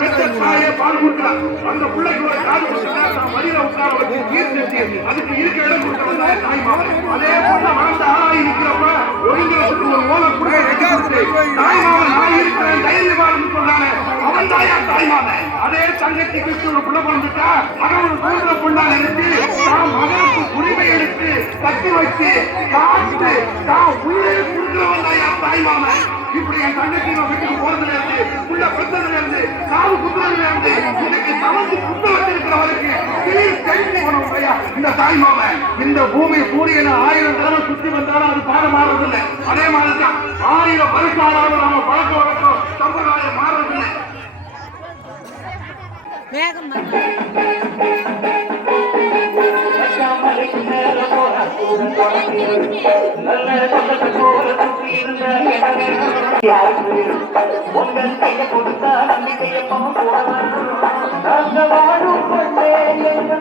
தாயே பால் கொடுக்குறான். அந்த பிள்ளைக்கு ஒரு காது கொடுத்தா வழியில உட்கார வச்சு தீர்த்து அதுக்கு இருக்க இடம் கொடுத்தவன் தான் தாய்மாமன். அதே போல வளர்ந்த ஆளாகி இருக்கிறப்ப ஒழுங்கிறதுக்கு ஒரு ஓலை கொடுத்து தாய்மாமன் நான் இருக்கிறேன் தைரியமானு சொல்றானே அவன் தாயா தாய்மாமன். அதே தங்கச்சிக்கு ஒரு புள்ள பிறந்துட்டா அவன் கூடுதல பொண்ணால் எடுத்து தான் மகனுக்கு உரிமை எடுத்து கட்டி வச்சு காத்து தான் உள்ளே கொடுக்கிறவன் தாயா தாய்மாமன். இப்படி என் தங்கச்சி வீட்டுக்கு போறதுல இருந்து உள்ள பிரச்சனைல இருந்து காது குத்துறதுல இருந்து இன்னைக்கு சமைச்சு குத்த வச்சிருக்கிறவருக்கு இந்த தாய்மாமன். இந்த பூமி சூரியனை 1000 தடவை சுத்தி வந்தாலும் அது பாடம் மாறதில்லை. அதே மாதிரிதான் 1000 வருஷம் நாம பழக்க வழக்கம் சம்பிரதாயம் மாறதில்லை. உங்கள் கையை கொடுத்தா நம்பிக்கையை வாழும் கொண்டே என்று